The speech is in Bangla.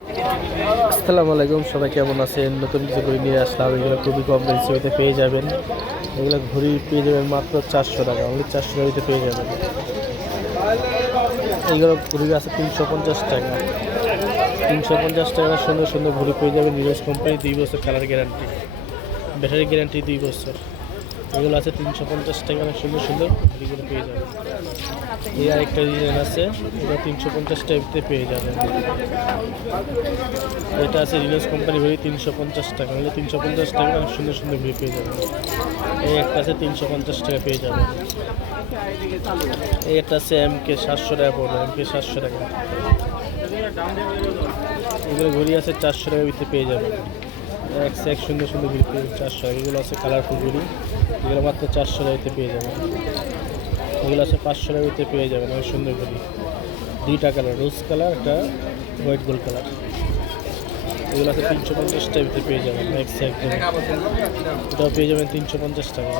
আসসালামু আলাইকুম, সবাই কেমন আছেন? নতুন কিছু ঘড়ি নিয়ে আসলাম। এগুলো খুবই কম রেঞ্জে পেয়ে যাবেন। এগুলো ঘড়ি পেয়ে যাবেন মাত্র 400 টাকা, অনলি 400 টাকাতে পেয়ে যাবেন। এইগুলো ঘড়ি আছে 350 টাকা। 350 টাকা সুন্দর সুন্দর ঘড়ি পেয়ে যাবেন। রিলায়েন্স কোম্পানি 2 বছর কালার গ্যারান্টি, ব্যাটারি গ্যারান্টি 2 বছর। এগুলো আছে 350 টাকা, অনেক সুন্দর সুন্দর ঘড়িগুলো পেয়ে যাবেন। এই আরেকটা ডিজাইন আছে, এটা 350 টাকাতে পেয়ে যাবেন। এটা আছে রিলায়েন্স কোম্পানি ঘড়ি 350 টাকা, হলে 350 টাকা অনেক সুন্দর সুন্দর ঘড়ি পেয়ে যাবেন। এই একটা আছে 350 টাকা পেয়ে যাবেন। এই একটা আছে MK 700 টাকা পড়বে, MK 700 টাকা। এগুলো ঘড়ি আছে 400 টাকার ভিতরে পেয়ে যাবেন। এক সুন্দর সুন্দর ঘড়ি পেয়ে 400 টাকা। এগুলো আছে কালারফুল ঘড়ি, এগুলো মাত্র 400 টাকাতে পেয়ে যাবেন। এগুলো আছে 500 টাকার ভিতরে পেয়ে যাবেন, অনেক সুন্দর ঘড়ি। 2টা কালার, রোজ কালার, একটা হোয়াইট গোল্ড কালার। এগুলো আছে 350 টাকার ভিতরে পেয়ে যাবেন। একদম এটাও পেয়ে যাবেন 350 টাকা।